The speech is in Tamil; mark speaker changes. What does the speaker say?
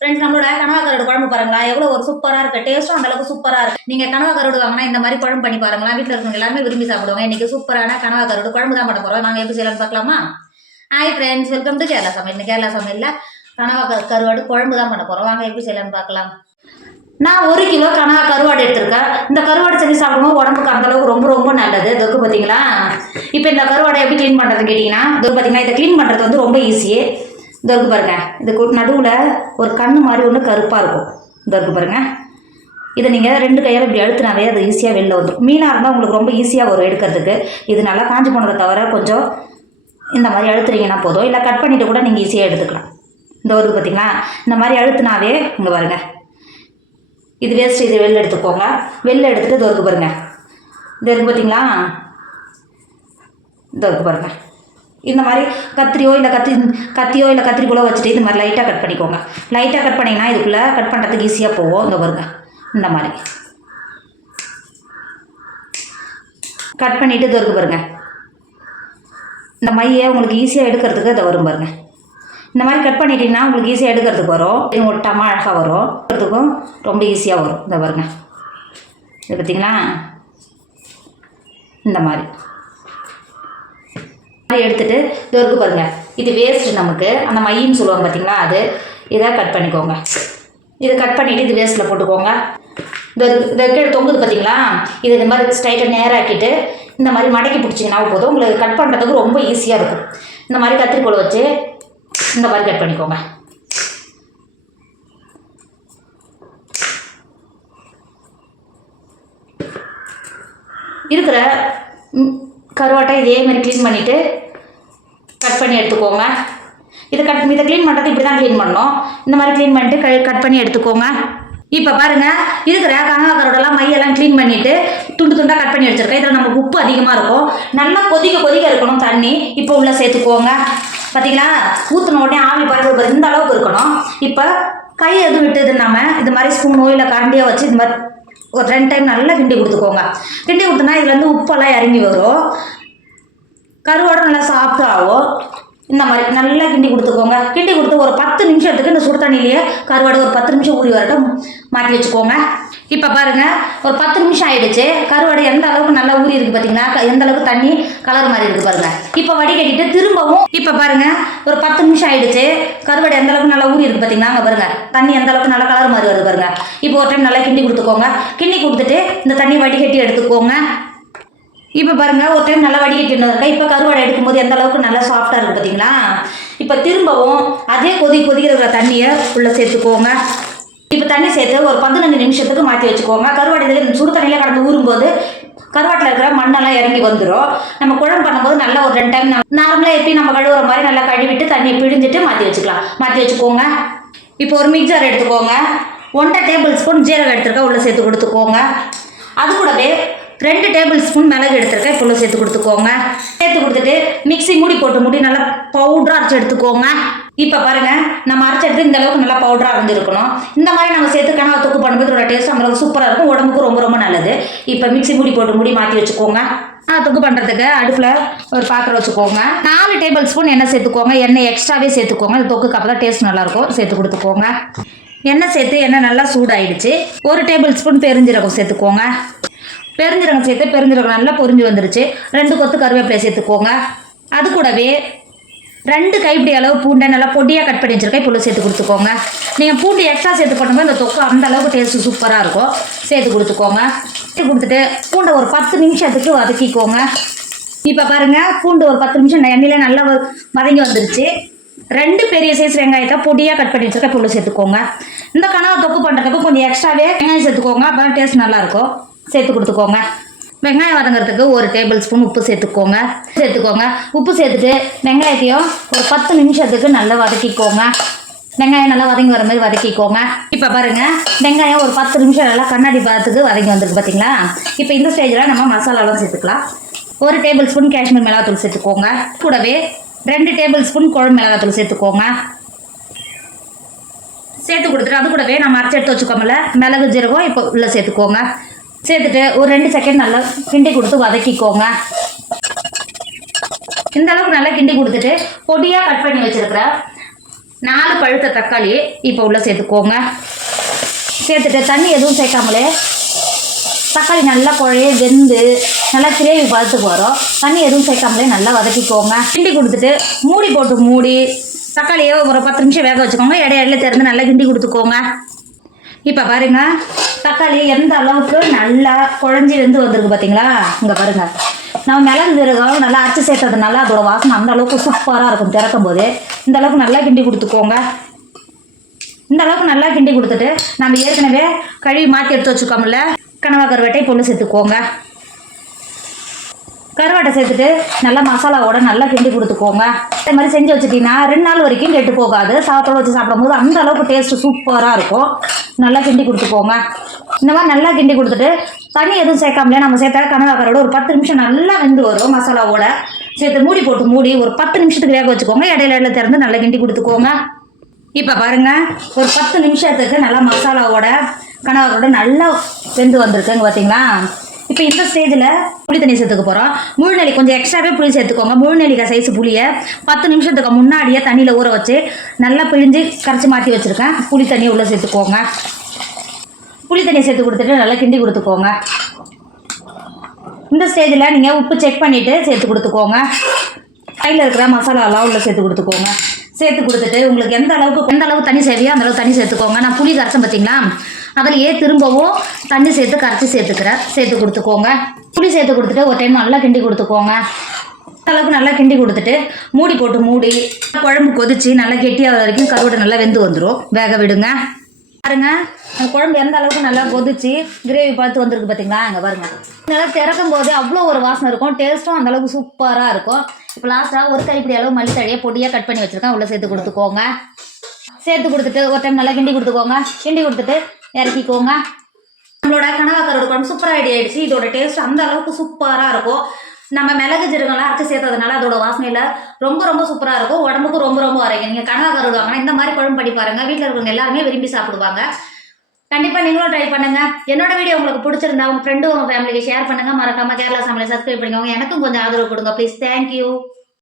Speaker 1: ஃப்ரெண்ட்ஸ் நம்மளோட கனவா கருடு குழம்பு பாருங்களா? எவ்வளோ ஒரு சூப்பராக இருக்கு. டேஸ்ட்டும் அந்த அளவுக்கு சூப்பராக இருக்கு. நீங்கள் கனவா கருடு வாங்கினா இந்த மாதிரி குழம்பு பண்ணி பாருங்களா வீட்டில் இருக்கவங்க எல்லாருமே விரும்பி சாப்பிடுவாங்க. இன்னைக்கு சூப்பரான கனவா கருடு குழம்பு தான் பண்ண போகிறோம் நாங்கள் எப்படி செய்யலாம்னு பார்க்கலாமா? Hi friends welcome to Kerala சமையல் கேரளா சமையலில் கனவா கருவாடு குழம்பு தான் பண்ண போகிறோம் வாங்க எப்படி செய்யலாம்னு பார்க்கலாம். நான் ஒரு கிலோ கனவா கருவாடு எடுத்திருக்கேன். இந்த கருவாடு செஞ்சு சாப்பிடும்போது உடம்புக்கு அந்த அளவுக்கு ரொம்ப ரொம்ப நல்லது. இதுக்கு பார்த்தீங்களா இப்போ இந்த கருவாடை எப்படி க்ளீன் பண்ணுறது கேட்டிங்கன்னா இது பார்த்தீங்கன்னா இதை க்ளீன் பண்ணுறது வந்து ரொம்ப ஈஸி இந்த இருக்கு பாருங்க. இந்த நடுவில் ஒரு கண் மாதிரி ஒன்று கருப்பாக இருக்கும். இந்த இருக்கு பாருங்க. இதை நீங்கள் ரெண்டு கையால் இப்படி அழுத்தினாவே அது ஈஸியாக வெளில வந்துடும் மீனாக இருந்தால் உங்களுக்கு ரொம்ப ஈஸியாக வரும் எடுக்கிறதுக்கு. இது நல்லா காஞ்சி போனதை தவிர கொஞ்சம் இந்த மாதிரி அழுத்துறீங்கன்னா போதும். இல்லை கட் பண்ணிவிட்டு கூட நீங்கள் ஈஸியாக எடுத்துக்கலாம். இந்த வருது பார்த்தீங்களா இந்த மாதிரி அழுத்தினாவே இங்கே பாருங்க. இது வேஸ்ட் இது வெளில எடுத்துக்கோங்க. வெளில எடுத்துகிட்டு இது இருக்கு பாருங்க. இந்த இருக்கு பார்த்தீங்களா இந்த இருக்கு பாருங்கள் இந்த மாதிரி கத்திரியோ இல்லை கத்தி கத்தியோ இல்லை கத்திரிக்கோலோ வச்சுட்டு இந்த மாதிரி லைட்டாக கட் பண்ணிக்கோங்க. லைட்டாக கட் பண்ணிங்கன்னா இதுக்குள்ளே கட் பண்ணுறதுக்கு ஈஸியாக போகும். இந்த பாருங்க. இந்த மாதிரி. கட் பண்ணிவிட்டு இது இருக்கு பாருங்க. இந்த மையை உங்களுக்கு ஈஸியாக எடுக்கிறதுக்கு இதை வரும் பாருங்க. இந்த மாதிரி கட் பண்ணிட்டீங்கன்னா உங்களுக்கு ஈஸியாக எடுக்கிறதுக்கு வரும். இது ஒட்டாமல் அழகாக வரும். எடுக்கிறதுக்கும் ரொம்ப ஈஸியாக வரும். இந்த பாருங்க. இது பார்த்தீங்களா இந்த மாதிரி. அதை எடுத்துட்டு இது வரைக்கும் பாருங்க. இது வேஸ்ட் நமக்கு. அந்த மையின்னு சொல்லுவாங்க பார்த்தீங்களா அது இதை கட் பண்ணிக்கோங்க. இதை கட் பண்ணிவிட்டு இது வேஸ்ட்டில் போட்டுக்கோங்க. இந்த இந்த கீழே தொங்குது பார்த்தீங்களா இது இந்த மாதிரி ஸ்ட்ரைட்டாக நேராக்கிட்டு இந்த மாதிரி மடக்கி பிடிச்சிங்கன்னா போதும். உங்களுக்கு கட் பண்ணுறதுக்கு ரொம்ப ஈஸியாக இருக்கும். இந்த மாதிரி கத்திரிக்கோளை வச்சு இந்த மாதிரி கட் பண்ணிக்கோங்க. இருக்கிற ம், கருவாட்டை இதே மாதிரி க்ளீன் பண்ணிவிட்டு கட் பண்ணி எடுத்துக்கோங்க. இதை கட் இதை க்ளீன் பண்ணுறது இப்படி தான் க்ளீன் பண்ணணும். இந்த மாதிரி க்ளீன் பண்ணிட்டு க கட் பண்ணி எடுத்துக்கோங்க. இப்போ பாருங்கள் இருக்கிற கனகாக்கரோடலாம் மையெல்லாம் க்ளீன் பண்ணிவிட்டு துண்டு துண்டாக கட் பண்ணி வச்சுருக்கேன். இதில் நமக்கு உப்பு அதிகமாக இருக்கும். நல்லா கொதிக்க கொதிக்க இருக்கணும் தண்ணி. இப்போ உள்ளே சேர்த்துக்கோங்க. பார்த்தீங்களா ஊற்றின உடனே ஆவி பறந்து இந்த அளவுக்கு இருக்கணும். இப்போ கை எதுவும் விட்டுது நம்ம இது மாதிரி ஸ்பூனோ இல்லை கரண்டியோ வச்சு இது மாதிரி ஒரு ரெண்டு டைம் நல்லா கிண்டி கொடுத்துக்கோங்க. கிண்டி கொடுத்தோன்னா இதுலேருந்து உப்பெல்லாம் இறங்கி வரும். கருவோட நல்லா சாஃப்ட் ஆகும். இந்த மாதிரி நல்லா கிண்டி கொடுத்துக்கோங்க. கிண்டி கொடுத்து ஒரு பத்து நிமிஷத்துக்கு இந்த சுடு தண்ணியிலேயே கருவாடு ஒரு பத்து நிமிஷம் ஊறி வரட்டும். மாற்றி வச்சுக்கோங்க. இப்போ பாருங்கள் ஒரு பத்து நிமிஷம் ஆயிடுச்சு. கருவாடு எந்த அளவுக்கு நல்லா ஊறி இருக்குது பார்த்தீங்கன்னா எந்த அளவுக்கு தண்ணி கலர் மாதிரி இருக்குது பாருங்கள் இப்போ வடிகட்டிட்டு திரும்பவும் இப்போ பாருங்க ஒரு பத்து நிமிஷம் ஆயிடுச்சு. கருவாடு எந்த அளவுக்கு நல்லா ஊறி இருக்கு பார்த்தீங்கன்னா அங்கே பாருங்க. தண்ணி எந்த அளவுக்கு நல்லா கலர் மாதிரி வருது பாருங்க. இப்போ ஒரு டைம் நல்லா கிண்டி கொடுத்துக்கோங்க. கிண்டி கொடுத்துட்டு இந்த தண்ணி வடிகட்டி எடுத்துக்கோங்க. இப்போ பாருங்க ஒரு டைம் நல்லா வடிகட்டின்னு இருக்கா இப்போ கருவாடை எடுக்கும்போது எந்த அளவுக்கு நல்லா சாஃப்டாக இருக்குது பார்த்தீங்களா இப்போ திரும்பவும் அதே கொதி கொதிக்கிற தண்ணியை உள்ளே சேர்த்துக்கோங்க. இப்போ தண்ணி சேர்த்து ஒரு பதினஞ்சு நிமிஷத்துக்கு மாற்றி வச்சுக்கோங்க. கருவாடை சுடு தண்ணியில் கடந்து ஊறும்போது கருவாட்டில் இருக்கிற மண்ணெல்லாம் இறங்கி வந்துடும் நம்ம குழம்பு பண்ணும்போது நல்லா ஒரு ரெண்டு டைம் நார்மலாக எப்பயும் நம்ம கழுவுற மாதிரி நல்லா கழுவிட்டு தண்ணியை பிழிஞ்சிட்டு மாற்றி வச்சுக்கலாம். மாற்றி வச்சுக்கோங்க. இப்போ ஒரு மிக்சர் எடுத்துக்கோங்க. ஒன்றரை டேபிள் ஸ்பூன் ஜீரகம் எடுத்துருக்கா உள்ளே சேர்த்து கொடுத்துக்கோங்க. அது கூடவே ரெண்டு டேபிள் ஸ்பூன் மிளகு எடுத்துருக்கேன். இப்போ சேர்த்து கொடுத்துக்கோங்க. சேர்த்து கொடுத்துட்டு மிக்சி மூடி போட்டு மூடி நல்லா பவுடராக அரைச்சி எடுத்துக்கோங்க. இப்போ பாருங்க நம்ம அரைச்செடுத்து இந்த அளவுக்கு நல்லா பவுடராக இருந்திருக்கணும் இந்த மாதிரி நம்ம சேர்த்து கனவா தொக்கு பண்ணும்போது ஒரு டேஸ்ட் அந்தளவுக்கு சூப்பராக இருக்கும். உடம்புக்கு ரொம்ப ரொம்ப நல்லது. இப்போ மிக்சி மூடி போட்டு மூடி மாற்றி வச்சுக்கோங்க. ஆ தொக்கு பண்ணுறதுக்கு அடுப்பில் ஒரு பாத்திரம் வச்சுக்கோங்க. நாலு டேபிள் ஸ்பூன் எண்ணெய் சேர்த்துக்கோங்க. எண்ணெய் எக்ஸ்ட்ராவே சேர்த்துக்கோங்க. இந்த தொக்குக்கு அப்போ தான் டேஸ்ட் நல்லாயிருக்கும் சேர்த்து கொடுத்துக்கோங்க. எண்ணெய் சேர்த்து எண்ணெய் நல்லா சூடாயிடுச்சு. ஒரு டேபிள் ஸ்பூன் பெருஞ்சீரகம் சேர்த்துக்கோங்க. பெருஞ்சீரகம் சேர்த்து பெருஞ்சீரகம் நல்லா பொரிஞ்சு வந்துருச்சு. ரெண்டு கொத்து கருவேப்பிலை சேர்த்துக்கோங்க. அது கூடவே ரெண்டு கைப்பிடி அளவு பூண்டை நல்லா பொடியாக கட் பண்ணி வச்சுருக்கேன் இப்போ சேர்த்து கொடுத்துக்கோங்க. நீங்கள் பூண்டு எக்ஸ்ட்ரா சேர்த்து பண்ணும்போது இந்த தொக்கு அந்த அளவுக்கு டேஸ்ட்டு சூப்பராக இருக்கும். சேர்த்து கொடுத்துக்கோங்க. சேர்த்து கொடுத்துட்டு பூண்டை ஒரு பத்து நிமிஷத்துக்கு வதக்கிக்கோங்க. இப்போ பாருங்கள் பூண்டு ஒரு பத்து நிமிஷம் எண்ணெயில் நல்லா வதங்கி வந்துருச்சு. ரெண்டு பெரிய சைஸ் வெங்காயத்தை பொடியாக கட் பண்ணி வச்சுருக்கேன் புல்லு சேர்த்துக்கோங்க. இந்த கனவை தொக்கு பண்ணுறதுக்கு கொஞ்சம் எக்ஸ்ட்ராவே வெங்காயம் சேர்த்துக்கோங்க அப்போ டேஸ்ட் நல்லாயிருக்கும் சேர்த்து கொடுத்துக்கோங்க. வெங்காயம் வதங்குறதுக்கு ஒரு டேபிள் ஸ்பூன் உப்பு சேர்த்துக்கோங்க. சேர்த்துக்கோங்க. உப்பு சேர்த்துட்டு வெங்காயத்தையும் ஒரு பத்து நிமிஷத்துக்கு நல்லா வதக்கிக்கோங்க. வெங்காயம் நல்லா வதங்கி வர மாதிரி வதக்கிக்கோங்க. இப்போ பாருங்க வெங்காயம் ஒரு பத்து நிமிஷம் நல்லா கண்ணாடி பார்த்துக்கு வதங்கி வந்திருக்கு பார்த்தீங்களா இப்போ இந்த ஸ்டேஜில் நம்ம மசாலாலாம் சேர்த்துக்கலாம். ஒரு டேபிள் ஸ்பூன் காஷ்மீர் மிளகாத்தூள் சேர்த்துக்கோங்க. கூடவே ரெண்டு டேபிள் ஸ்பூன் குழம்பு மிளகாத்தூள் சேர்த்துக்கோங்க. சேர்த்து கொடுத்துட்டு அது கூடவே நம்ம அரைச்சி எடுத்து வச்சுக்கோமில்ல மிளகு ஜீரகம் இப்போ உள்ளே சேர்த்துக்கோங்க. சேர்த்துட்டு ஒரு ரெண்டு செகண்ட் நல்லா கிண்டி கொடுத்து வதக்கிக்கோங்க. இந்த அளவுக்கு நல்லா கிண்டி கொடுத்துட்டு பொடியாக கட் பண்ணி வச்சிருக்கிற நாலு பழுத்த தக்காளி இப்போ உள்ள சேர்த்துக்கோங்க. சேர்த்துட்டு தண்ணி எதுவும் சேர்க்காமலே தக்காளி நல்லா குழைய வெந்து நல்லா கிரேவி பார்த்து வரும் தண்ணி எதுவும் சேர்க்காமலே நல்லா வதக்கிக்கோங்க. கிண்டி கொடுத்துட்டு மூடி போட்டு மூடி தக்காளியை ஒரு பத்து நிமிஷம் வேக வச்சுக்கோங்க. இடையில திறந்து நல்லா கிண்டி கொடுத்துக்கோங்க. இப்போ பாருங்க தக்காளி எந்த அளவுக்கு நல்லா குழஞ்சி வெந்து வந்திருக்கு பார்த்தீங்களா இங்கே பாருங்க. நம்ம மிளகு விறகம் நல்லா அரைச்சி சேர்த்ததுனால அதோட வாசனை அந்த அளவுக்கு சூப்பராக இருக்கும் திறக்கும் போது இந்த அளவுக்கு நல்லா கிண்டி கொடுத்துக்கோங்க. இந்த அளவுக்கு நல்லா கிண்டி கொடுத்துட்டு நம்ம ஏற்கனவே கழுவி மாற்றி எடுத்து வச்சுக்கோமில்ல கனவா கருவட்டை பொண்ணு சேர்த்துக்கோங்க. கருவாட்டை சேர்த்துட்டு நல்லா மசாலாவோட நல்லா கிண்டி கொடுத்துக்கோங்க. இந்த மாதிரி செஞ்சு வச்சுட்டீங்கன்னா ரெண்டு நாள் வரைக்கும் கெட்டு போகாது. சாப்பாடு வச்சு சாப்பிடும்போது அந்த அளவுக்கு டேஸ்ட்டு சூப்பராக இருக்கும். நல்லா கிண்டி கொடுத்துக்கோங்க. இந்த மாதிரி நல்லா கிண்டி கொடுத்துட்டு தண்ணி எதுவும் சேர்க்காமலே நம்ம சேர்த்தா கனவாக்கரோட ஒரு பத்து நிமிஷம் நல்லா வெந்து வரும் மசாலாவோட. சேர்த்து மூடி போட்டு மூடி ஒரு பத்து நிமிஷத்துக்கு வேக வச்சுக்கோங்க. இடையில இடையில திறந்து நல்லா கிண்டி கொடுத்துக்கோங்க. இப்போ பாருங்க ஒரு பத்து நிமிஷத்துக்கு நல்லா மசாலாவோட கனவாக்கரோட நல்லா வெந்து வந்திருக்குங்க பார்த்தீங்களா இப்போ இந்த ஸ்டேஜில் புளி தண்ணி சேர்த்துக்க போகிறோம் முழுநெல்லி கொஞ்சம் எக்ஸ்ட்ராவே புளி சேர்த்துக்கோங்க. முழுநெல்லிக்காய் சைஸ் புளியை பத்து நிமிஷத்துக்கு முன்னாடியே தண்ணியில் ஊற வச்சு நல்லா பிழிஞ்சு கரைச்சி மாற்றி வச்சுருக்கேன். புளி தண்ணியை உள்ளே சேர்த்துக்கோங்க. புளி தண்ணி சேர்த்து கொடுத்துட்டு நல்லா கிண்டி கொடுத்துக்கோங்க. இந்த ஸ்டேஜில் நீங்கள் உப்பு செக் பண்ணிவிட்டு சேர்த்து கொடுத்துக்கோங்க. கையில் இருக்கிற மசாலாலாம் உள்ளே சேர்த்து கொடுத்துக்கோங்க. சேர்த்து கொடுத்துட்டு உங்களுக்கு எந்த அளவுக்கு எந்த அளவுக்கு தண்ணி சேவையோ அந்த அளவுக்கு தண்ணி சேர்த்துக்கோங்க. நான் புளி கரைச்சேன் பார்த்தீங்களா அதிலேயே திரும்பவும் தண்ணி சேர்த்து கரைச்சி சேர்த்துக்கிறேன் சேர்த்து கொடுத்துக்கோங்க. புளி சேர்த்து கொடுத்துட்டு ஒரு டைம் நல்லா கிண்டி கொடுத்துக்கோங்க. இந்த அளவுக்கு நல்லா கிண்டி கொடுத்துட்டு மூடி போட்டு மூடி குழம்பு கொதிச்சு நல்லா கெட்டியாக வரைக்கும் கருவாடு நல்லா வெந்து வந்துடும் வேக விடுங்க. பாருங்க குழம்பு எந்த அளவுக்கு நல்லா கொதிச்சு கிரேவி பார்த்து வந்திருக்கு பார்த்தீங்களா அங்கே பாருங்க. நல்லா திறக்கும் போது அவ்வளோ ஒரு வாசனை இருக்கும். டேஸ்ட்டும் அந்த அளவுக்கு சூப்பராக இருக்கும். இப்போ லாஸ்ட்டாக ஒரு கைப்பிடி அளவு மல்லித்தழையை பொடியாக கட் பண்ணி வச்சுருக்கேன். உள்ளே சேர்த்து கொடுத்துக்கோங்க. சேர்த்து கொடுத்துட்டு ஒரு டைம் நல்லா கிண்டி கொடுத்துக்கோங்க. கிண்டி கொடுத்துட்டு இறக்கிக்கோங்க. நம்மளோட கனவாக்கரோட குழம்பு சூப்பராக ரெடி ஆயிடுச்சு. இதோட டேஸ்ட் அந்த அளவுக்கு சூப்பராக இருக்கும். நம்ம மிளகு ஜீரகம்லாம் அரைச்சி சேர்த்ததுனால அதோட வாசனையில் ரொம்ப ரொம்ப சூப்பராக இருக்கும். உடம்புக்கும் ரொம்ப ரொம்ப வரைக்கும் நீங்கள் கனவாக்கரோடு விடுவாங்கன்னா இந்த மாதிரி குழம்பு பண்ணி பாருங்க. வீட்டில் இருக்கிறவங்க எல்லாருமே விரும்பி சாப்பிடுவாங்க. கண்டிப்பாக நீங்களும் ட்ரை பண்ணுங்க. என்னோட வீடியோ உங்களுக்கு பிடிச்சிருந்தா உங்க ஃப்ரெண்டு உங்க ஃபேமிலிக்கு ஷேர் பண்ணுங்க. மறக்காம கேரளா சமையலை சப்ஸ்கிரைப் பண்ணிக்கோங்க. எனக்கும் கொஞ்சம் ஆதரவு கொடுங்க. Please thank you